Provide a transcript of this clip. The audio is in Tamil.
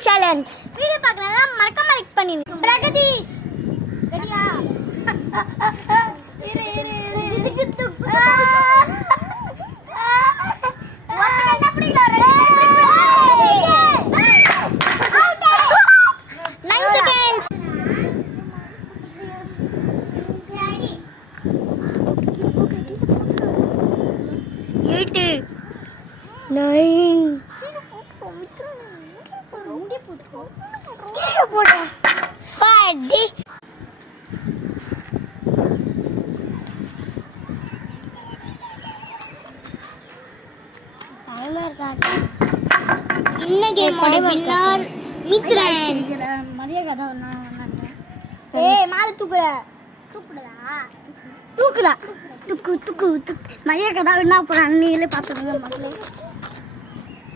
Eating challenge. வீடியோ பார்க்கறதா மறக்காம லைக் பண்ணி. பிரகதீஷ் ரெடியா? இரு இரு இரு கிட்டு வாடா அப்படிடா. அவுட். 9 செகண்ட்ஸ். எட்டு 9 பாடி. இந்த கேமோட வின்னர் மித்ரன். மதிய கதை ஏய் மாலை தூக்குடா. தூக்கு தூக்கு தூக்கு. மதிய கதை என்ன போறான்னு நீங்களே பார்த்துக்கோங்க மக்களே.